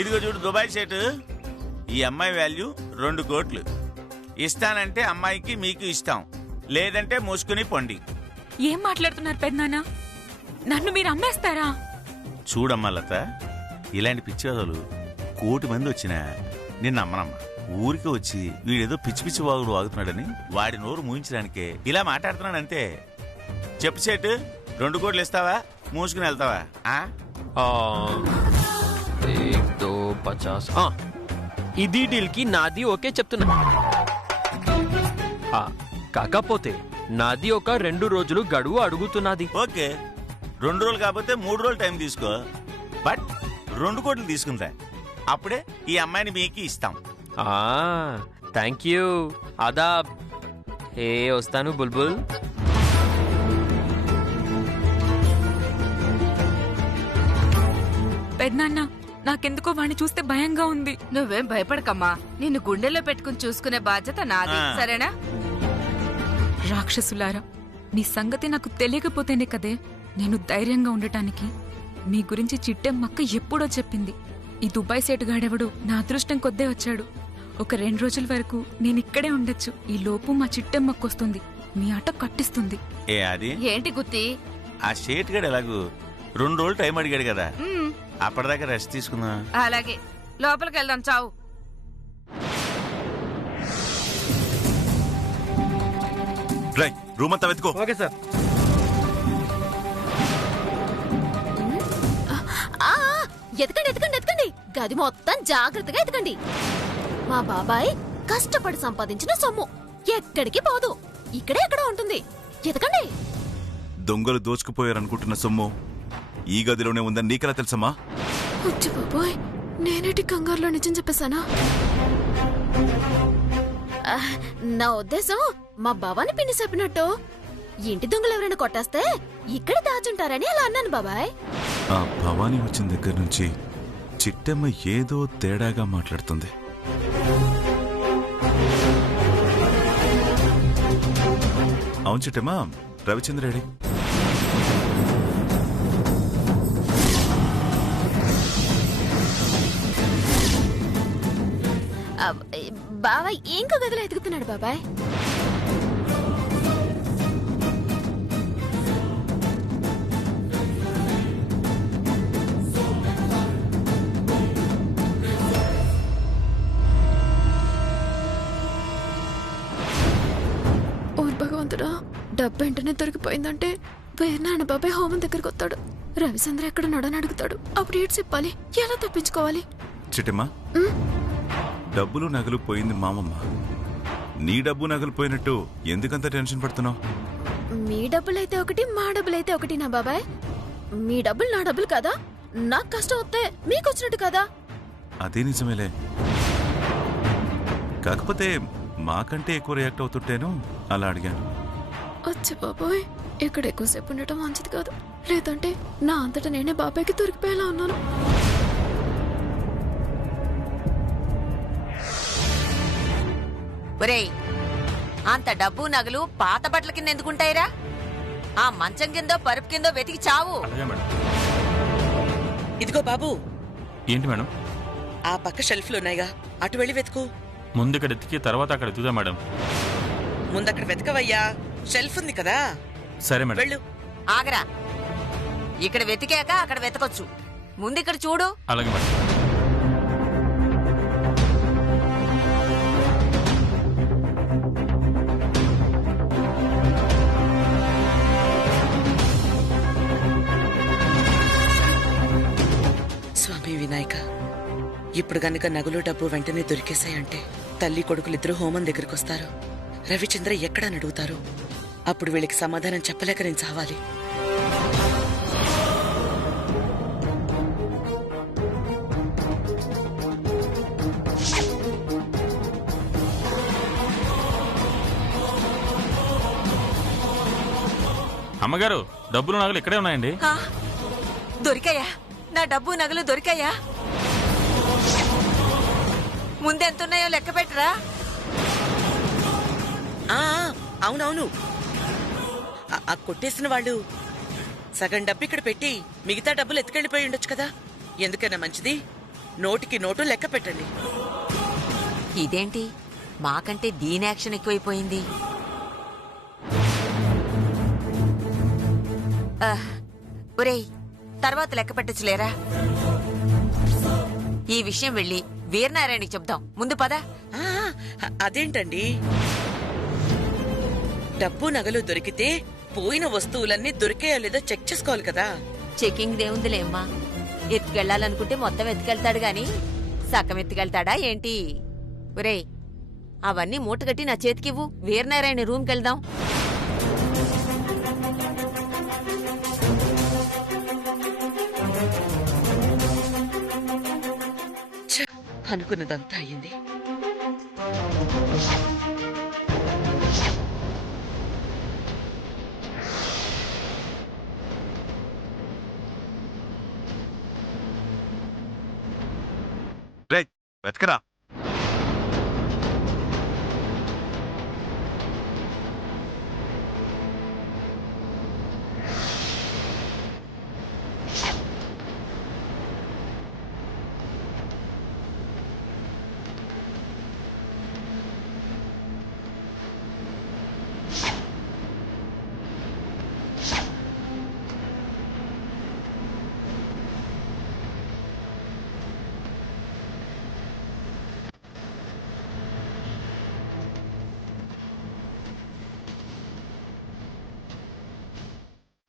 ఇదిగో చూడు దుబాయ్ షేటు, ఈ అమ్మాయి వాల్యూ 2 కోట్లు. ఇస్తానంటే అమ్మాయికి మీకు ఇస్తాం, లేదంటే మూసుకుని పొండి. ఏం మాట్లాడుతున్నారు పెద్దనాన్న? నన్ను మీరు అమ్మేస్తారా? చూడమ్మా లత, ఇలాంటి పిచ్చివాదులు 1,000,000 మంది వచ్చినా నిన్ను అమ్మనమ్మా. ఊరికి వచ్చి వీడేదో పిచ్చి పిచ్చి వాగుడు వాగుతున్నాడని వాడి నోరు మూయించడానికే ఇలా మాట్లాడుతున్నాడంతే. చెప్పు సేటు, 2 కోట్లు ఇస్తావా, మూసుకుని వెళ్తావా? ఇది డీల్ కి నాది ఓకే చెప్తున్నా. కాకపోతే నాది ఒక 2 రోజులు గడువు అడుగుతున్నది. ఓకే, 2 రోజులు కాకపోతే 3 రోజులు టైం తీసుకో. బట్ 2 కోట్లు తీసుకుంటా, అప్పుడే ఈ అమ్మాయిని మీకు ఇస్తాం. Thank you. ఆదాబ్. వస్తాను బుల్బుల్. పెద్దనాన్న, నాకెందుకో వాడిని చూస్తే భయంగా ఉంది. నువ్వేం భయపడకమ్మా, నిన్ను గుండెల్లో పెట్టుకుని చూసుకునే బాధ్యత నాది, సరేనా? రాక్షసులారా, మీ సంగతి నాకు తెలియకపోతేనే కదే నేను ధైర్యంగా ఉండటానికి. మీ గురించి చిట్టెమ్మక్క ఎప్పుడో చెప్పింది. ఈ దుబాయ్ సేటుగాడెవడు నా అదృష్టం కొద్దే వచ్చాడు. ఒక 2 రోజుల వరకు నేనిక్కడే ఉండొచ్చు. ఈ లోపు మా చిట్టెమ్మక్కొస్తుంది, మీ ఆట కట్టిస్తుంది. అది ఏంటి గుత్తి? ఆ షేట్ గడు ఎలాగూ 2 రోజులు టైం అడిగాడు కదా, అప్పటిదాకా రెస్ట్ తీసుకుందాం. అలాగే, లోపలికి వెళ్దాం. చావు. రూమ్ అంతా వెతుకో. Okay sir. ఎతకండి ఎతకండి ఎతకండి, గది మొత్తం జాగ్రత్తగా ఎతకండి. మా బాబాయ్ కష్టపడి సంపాదించిన సొమ్ము ఎక్కడికి పోదు, ఇక్కడే ఎక్కడ ఉంటుంది. ఎతకండి. దొంగలు దోచుకుపోయారనుకుంటున్న సొమ్ము ఈ గదిలోనే ఉందని నీకెలా తెలుసమ్మా? వచ్చి బాబాయ్, నేనేటి కంగారులో నిజం చెప్పేశానా? నా ఉద్దేశం మా బాబాని పిన్ని చెప్పినట్టు ఇంటి దొంగలు ఎవరైనా కొట్టేస్తే ఇక్కడ దాచుంటారని అలా అన్నాను బాబాయ్. ఆ భవానీ వచ్చిన దగ్గర నుంచి చిట్టమ్మ ఏదో తేడాగా మాట్లాడుతుంది. అవును చిట్టమ్మ, రవిచంద్రుడి బాబాయ్ ఇంకో గదిలో ఎదుగుతున్నాడు బాబాయ్. భగవంతుడా, డబ్బు వెంటనే దొరికిపోయిందంటే వేర్నాన్న బాబాయ్ హోమం దగ్గరకు వస్తాడు. రవిచంద్ర ఎక్కడ నడని అడుగుతాడు. అప్పుడు ఏడు చెప్పాలి, ఎలా తప్పించుకోవాలి? చిట్టమ్మ, డబ్బులు నగలు పోయింది మామమ్మ. నీ డబ్బు నగలు పోయినట్టు ఎందుకంత టెన్షన్ పడుతున్నావు? మీ డబ్బులైతే ఒకటి, మా డబ్బులైతే ఒకటి నా బాబాయ్. మీ డబ్బులు నా డబ్బులు కదా, నాకు కష్టం వస్తే మీకు వచ్చినట్టు కదా. అదే నిజమేలే, కాకపోతే మాకంటే ఎక్కువ రియాక్ట్ అవుతుంటేను అలా అడిగాను. వచ్చే బాబాయ్, ఇక్కడ ఎక్కువసేపు ఉండటం మంచిది కాదు, లేదంటే నా అంతటా నేనే బాబాయ్కి దొరికిపోయేలా ఉన్నాను. ఒరేయ్, అంత డబ్బు నగలు పాత బట్టల కింద ఎందుకుంటాయిరా? ఆ మంచం కిందో పరుపు కిందో వెతికి చావు. ఇదిగో బాబు. ఏంటి మేడం? ఆ పక్క షెల్ఫ్ లో ఉన్నాయిగా, అటు వెళ్ళి వెతుకు. ముందు ఇక్కడ ఎతికి తర్వాత అక్కడ ఎత్తుదా మేడం. ముందక్కడ వెతకవయ్యా, షెల్ఫ్ ఉంది కదా. సరే మేడం. వెళ్ళు. ఆగరా, ఇక్కడ వెతికాక అక్కడ వెతకొచ్చు, ముందు ఇక్కడ చూడు. అలాగే మేడం. స్వామి వినాయక, ఇప్పుడు గనక నగలు డబ్బు వెంటనే దొరికేశాయంటే తల్లి కొడుకులిద్దరూ హోమం దగ్గరికి వస్తారు. రవిచంద్ర ఎక్కడని అడుగుతారు. అప్పుడు వీళ్ళకి సమాధానం చెప్పలేక నేను చావాలి. అమ్మగారు, డబ్బులు నగలు ఇక్కడే ఉన్నాయండి. దొరికాయా? నా డబ్బు నగలు దొరికాయా? ముందెంతున్నాయో లెక్క పెట్టరా? అవునవును, ఆ కొట్టేసిన వాళ్ళు సగం డబ్బు ఇక్కడ పెట్టి మిగతా డబ్బులు ఎత్తుకెళ్ళిపోయి ఉండొచ్చు కదా. ఎందుకైనా మంచిది నోటికి నోటు లెక్క పెట్టండి. ఇదేంటి మాకంటే దీని యాక్షన్ ఎక్కువైపోయింది. ఒరేయ్, తర్వాత లెక్క పెట్టచ్చులేరా. ఈ విషయం వెళ్ళి వీరనారాయణకి చెప్దాం. ముందు పద. ఆ, అదేంటండి, డబ్బు నగలు దొరికితే పోయిన వస్తువులన్నీ దొరికాయో లేదో చెక్ చేసుకోవాలి కదా. చెకింగ్ దేవుందిలే అమ్మా. ఎత్తుకెళ్లాలనుకుంటే మొత్తం ఎత్తుకెళ్తాడు గాని సగం ఎత్తుకెళ్తాడా ఏంటి? ఒరేయ్, అవన్నీ మూటగట్టి నా చేతికివ్వు. వీరనారాయణ రూమ్కి వెళ్దాం. అనుకున్నదంతా అయ్యింది. రేయ్, వెతకరా.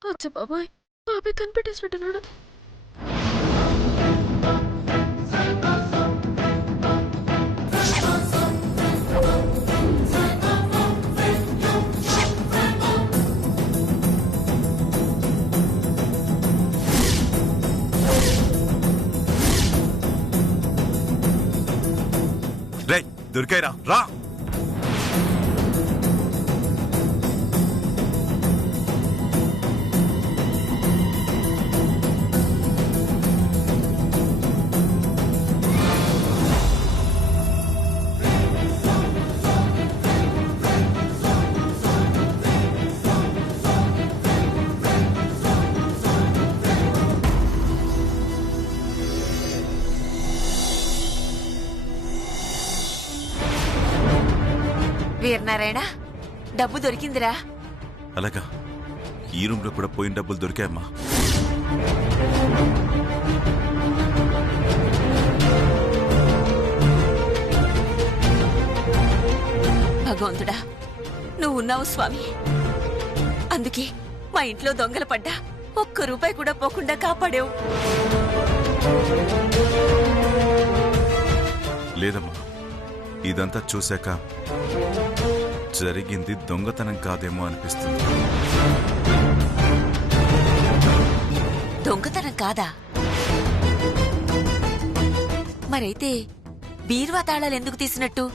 అచ్చా బాబాయ్, బాబాయ్ కనిపెట్టేసినట్టున్నాడు. రేయ్, దొరికాయిరా, రా. వీరనారాయణ, డబ్బు దొరికిందిరా. అలాగా, ఈ రూమ్ లో కూడా పోయిన డబ్బులు దొరికాయమ్మా. భగవంతుడా, నువ్వు ఉన్నావు స్వామి. అందుకే మా ఇంట్లో దొంగలు పడ్డా ఒక్క రూపాయి కూడా పోకుండా కాపాడేవు. లేదమ్మా, ఇదంతా చూశాక జరిగింది దొంగతనం కాదేమో అనిపిస్తుంది. దొంగతనం కాదా? మరైతే బీరువా తాళాలు ఎందుకు తీసినట్టు?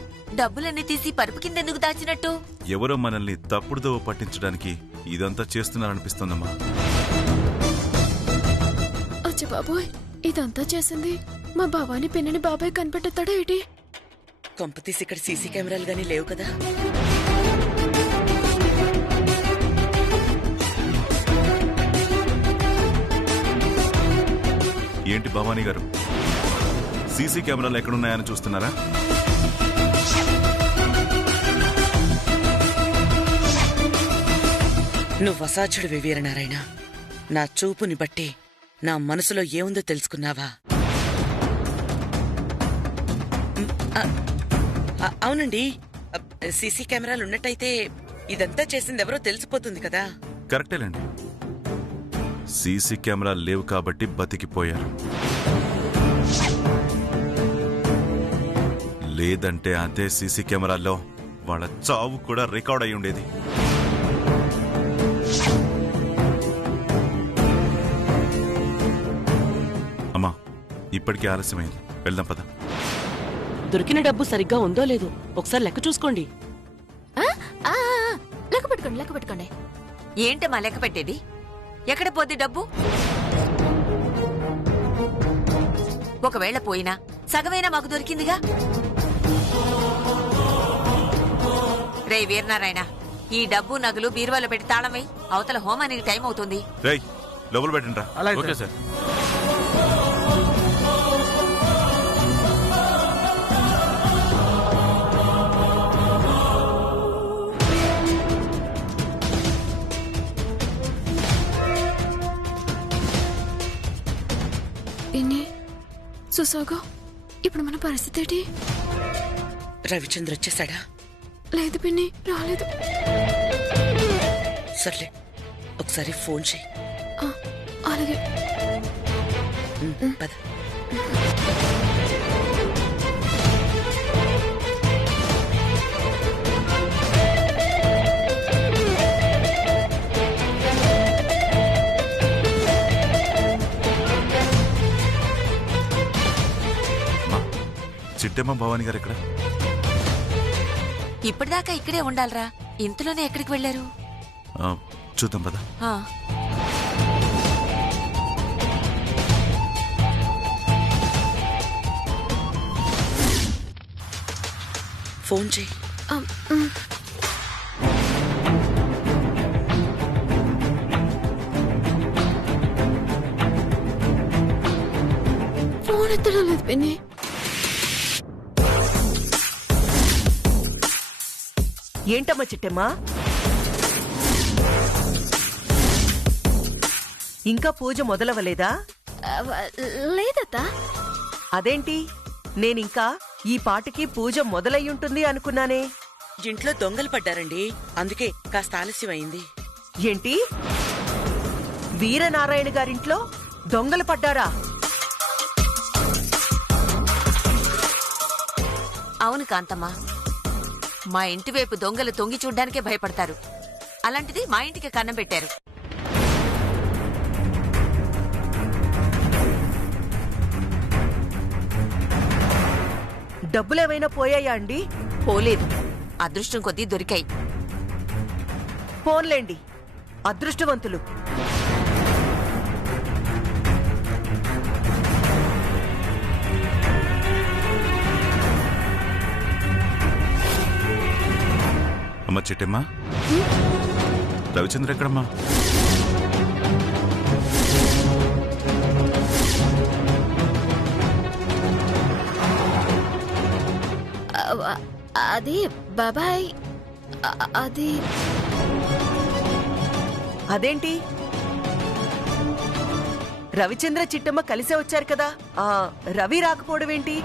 డబ్బులన్నీ తీసి పరుపు కింద ఎందుకు దాచినట్టు? ఎవరో మనల్ని తప్పుడుదోవ పట్టించడానికి ఇదంతా చేస్తున్నారనిపిస్తోందమ్మా. అచ్చా బాబోయ్, ఇదంతా చేసింది మా బాబాని పిన్నని బాబాయ్ కనిపెట్టేస్తాడా ఏంటి? కొంపతీసి ఇక్కడ సీసీ కెమెరాలు గానీ లేవు కదా. ఏంటి భవానీ గారు, సీసీ కెమెరాలు ఎక్కడున్నాయని చూస్తున్నారా? నువ్వు అసాధ్యుడివి వీరనారాయణ. నా చూపుని బట్టి నా మనసులో ఏముందో తెలుసుకున్నావా? అవునండి, సీసీ కెమెరాలు ఉన్నట్టయితే ఇదంతా చేసింది ఎవరో తెలిసిపోతుంది కదా. కరెక్టేలండి, సీసీ కెమెరాలు లేవు కాబట్టి బతికిపోయారు. లేదంటే అదే సీసీ కెమెరాల్లో వాళ్ళ చావు కూడా రికార్డ్ అయి ఉండేది. అమ్మా, ఇప్పటికే ఆలస్యమైంది, వెళ్దాం పద. దొరికిన డబ్బు సరిగ్గా ఉందో లేదో ఒకసారి లెక్క చూసుకోండి. లెక్క పెట్టుకోండి, లెక్క పెట్టుకోండి. ఏంటమ్మా లెక్క పెట్టేది? ఎక్కడ పోద్ది డబ్బు? ఒకవేళ పోయినా సగమైనా మాకు దొరికిందిగా. రే వీరనారాయణ, ఈ డబ్బు నగలు బీరువాలో పెట్టి తాళమై, అవతల హోమానికి టైం అవుతుంది. రేయ్, లోపల పెట్టండి రా. Okay sir. పిన్ని చూసాగా ఇప్పుడు మన పరిస్థితి ఏంటి? రవిచంద్ర వచ్చేసాడా? లేదు పిన్ని, రాలేదు. సర్లే, ఒకసారి ఫోన్ చేయి. అలాగే. పద. చిట్టమ్మ భవాని గారు ఎక్కడ? ఇప్పటిదాకా ఇక్కడే ఉండాలరా, ఇంతలోనే ఎక్కడికి వెళ్ళారు? చూద్దాం పద. ఫోన్ చేయి. ఫోన్ ఎత్తడం లేదు పిన్ని. ఏంటమ్మా చిట్టమ్మా, ఇంకా పూజ మొదలవలేదా? లేదత్తా. అదేంటి, నేనింకా ఈ పాటికి పూజ మొదలయ్యుంటుంది అనుకున్నానే. ఇంట్లో దొంగలు పడ్డారండి, అందుకే కాస్త ఆలస్యం అయింది. ఏంటి, వీరనారాయణ గారింట్లో దొంగలు పడ్డారా? అవును కాంతమ్మ, మా ఇంటి వైపు దొంగలు తొంగి చూడ్డానికే భయపడతారు. అలాంటిది మా ఇంటికి కన్నం పెట్టారు. డబ్బులేమైనా పోయాయా అండి? పోలేదు, అదృష్టం కొద్దీ దొరికాయి. ఫోన్లేండి, అదృష్టవంతులు. అమ్మ చిట్టమ్మ, రవిచంద్ర ఎక్కడమ్మా? అది బాబాయ్, అది. అదేంటి, రవిచంద్ర చిట్టమ్మ కలిసే వచ్చారు కదా, రవి రాకపోవడం ఏంటి?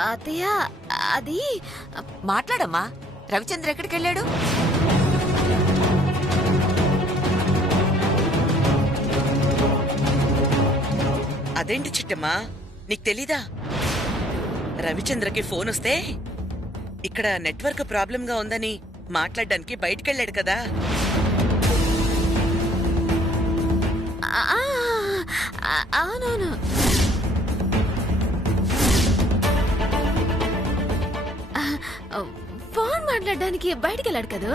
అదయా, అది. మాట్లాడమ్మా, రవిచంద్ర ఎక్కడికి వెళ్ళాడు? అదేంటి చిట్టమ్మా, నీకు తెలీదా? రవిచంద్రకి ఫోన్ వస్తే ఇక్కడ నెట్వర్క్ ప్రాబ్లంగా ఉందని మాట్లాడడానికి బయటికెళ్ళాడు కదా. అవునవును. ఫోన్ మాట్లాడడానికి బయటికి వెళ్ళాడు కదా.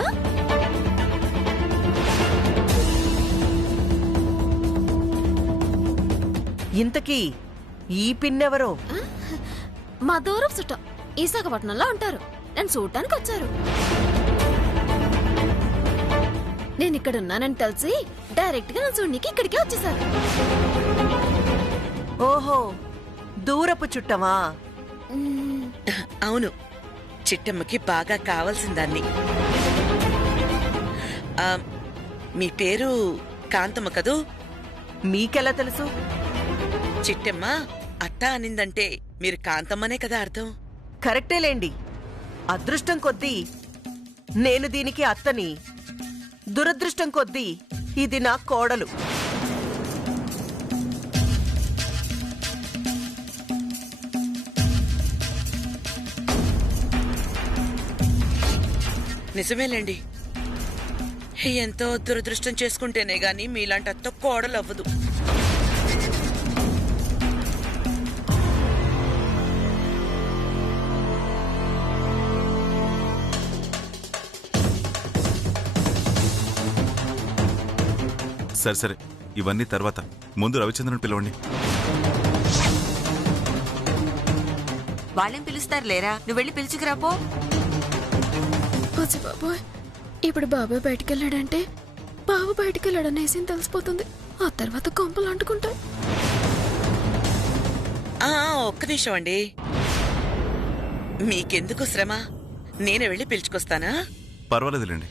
ఇంతకీ ఈ పిన్నెవరో? మా దూరపు చుట్టం, విశాఖపట్నంలో ఉంటారు. నన్ను చూడటానికి వచ్చారు. నేను ఇక్కడ ఉన్నానని తెలిసి డైరెక్ట్ గా నన్ను చూడడానికి ఇక్కడికే వచ్చేసారు. ఓహో, దూరపు చుట్టమా? అవును, చిట్టమ్మకి బాగా కావాల్సిందాన్ని. మీ పేరు కాంతమ్మ కదూ? మీకెలా తెలుసు? చిట్టమ్మ అత్త అనిందంటే మీరు కాంతమ్మనే కదా అర్థం. కరెక్టేలేండి. అదృష్టం కొద్దీ నేను దీనికి అత్తని, దురదృష్టం కొద్దీ ఇది నా కోడలు. నిజమేలేండి, ఎంతో దురదృష్టం చేసుకుంటేనే గాని మీలాంటి అత్త కోడలు అవ్వదు. సరే సరే, ఇవన్నీ తర్వాత. ముందు రవిచంద్రన్ పిలవండి. వాళ్ళేం పిలుస్తారు లేరా, నువ్వు వెళ్ళి పిలుచుకురాపో. బాబాయ్, ఇప్పుడు బాబాయ్ బయటికి వెళ్ళాడంటే బాబు బయటికి వెళ్ళాడనేసి తెలిసిపోతుంది. ఆ తర్వాత కొంపలు అంటుకుంటాయి. ఒక్క నిమిషం అండి, మీకెందుకు శ్రమ? నేనే వెళ్ళి పిలుచుకొస్తానా? పర్వాలేదులేండి,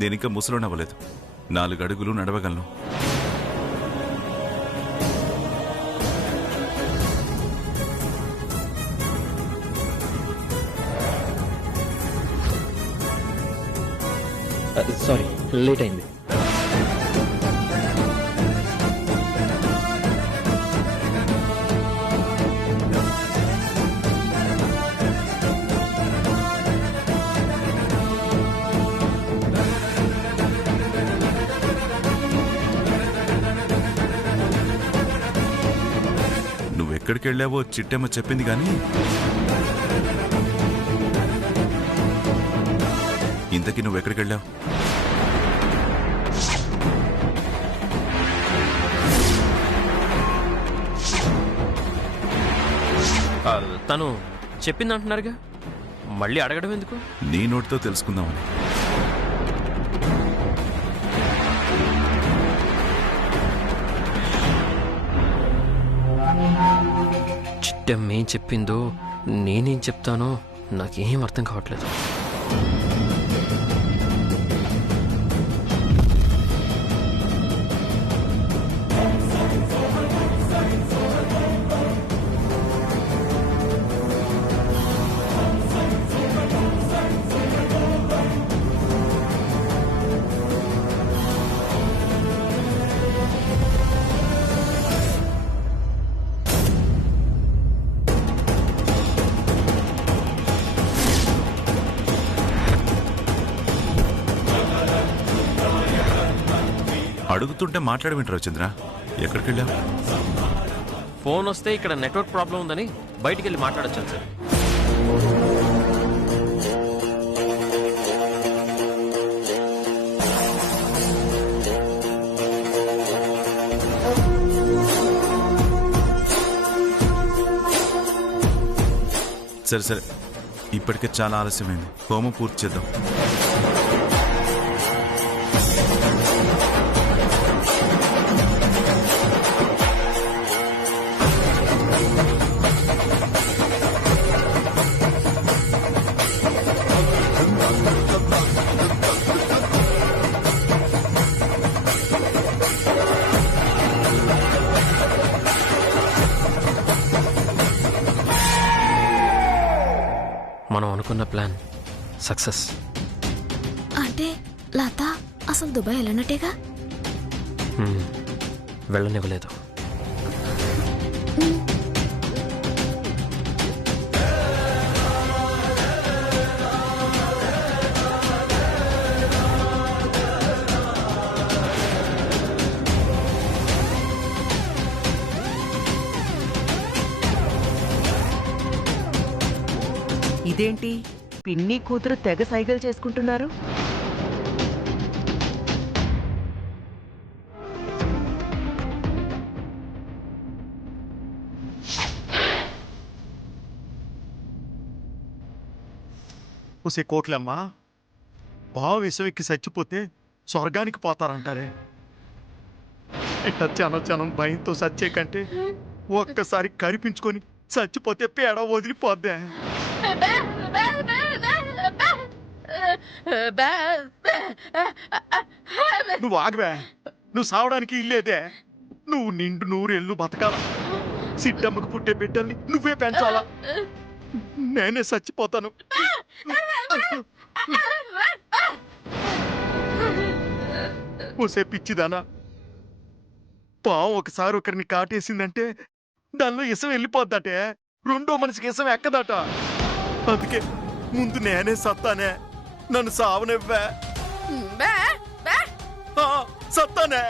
నేనింకా ముసలోని అవ్వలేదు. 4 అడుగులు నడవగలను. సారీ, లేట్ అయింది. నువ్వెక్కడికి వెళ్ళావో చిట్టమ్మ చెప్పింది కానీ ఇంతకీ నువ్వెక్కడికి వెళ్ళావు? తను చెప్పింది అంటున్నారుగా, మళ్ళీ అడగడం ఎందుకు? నీ నోటితో తెలుసుకుందామని. చిట్టమ్మ ఏం చెప్పిందో నేనేం చెప్తానో నాకేం అర్థం కావట్లేదు. అడుగుతుంటే మాట్లాడమంటారు చంద్ర. ఎక్కడికి వెళ్ళావు? ఫోన్ వస్తే ఇక్కడ నెట్వర్క్ ప్రాబ్లం ఉందని బయటికి వెళ్ళి మాట్లాడొచ్చాను సార్. సరే సరే, ఇప్పటికే చాలా ఆలస్యమైంది. హోమం పూర్తి చేద్దాం. మనం అనుకున్న ప్లాన్ సక్సెస్. అంటే లత అసలు దుబాయ్ వెళ్ళనట్టేగా? వెళ్ళనివ్వలేదు. ఇదేంటి పిన్ని కూతురు తెగ సైగలు చేసుకుంటున్నారు? ఒసే కోట్లమ్మా, బావ విషవెక్కి చచ్చిపోతే స్వర్గానికి పోతారంటారే. ఇట్లా చనం భయంతో చచ్చే కంటే ఒక్కసారి కరిపించుకొని చచ్చిపోతే పేడ వదిలిపోద్దే. నువ్వు ఆగవే, నువ్వు సావడానికి ఇల్లేదే. నువ్వు నిండు 100 ఏళ్ళు బతకాల. సిట్టమ్మకు పుట్టే బిడ్డల్ని నువ్వే పెంచాలా. నేనే చచ్చిపోతాను. ఓసే పిచ్చిదానా, పావు ఒకసారి ఒకరిని కాటేసిందంటే దానిలో ఇసం వెళ్ళిపోద్దటే. రెండో మనిషికి ఇసం ఎక్కదట. అందుకే ముందు నేనే సత్తానే. నన్ను సావనివ్వే. సత్తానే.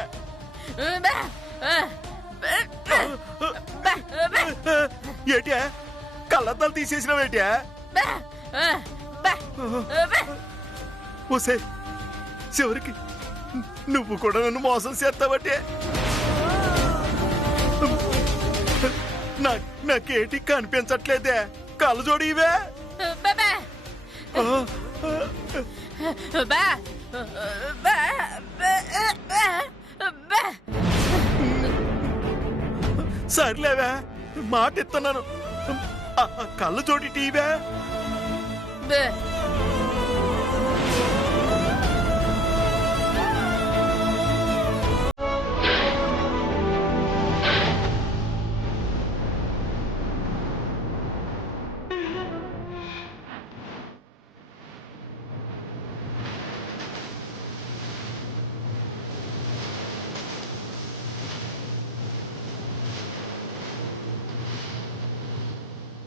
ఏటే కళ్ళద్దాలు తీసేసినావేటే? ఓసే, చివరికి నువ్వు కూడా నన్ను మోసం చేస్తావటే. నాకేటి కనిపించట్లేదే. కళ్ళజోడి ఇవే. సర్లేవే, మాట ఇస్తున్నాను. కళ్ళజోడి టీవే.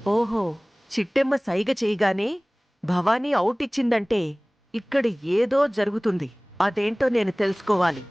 ఓహో, చిట్టెమ్మ సైగ చేయగానే భవానీ అవుట్ ఇచ్చిందంటే ఇక్కడ ఏదో జరుగుతుంది. అదేంటో నేను తెలుసుకోవాలి.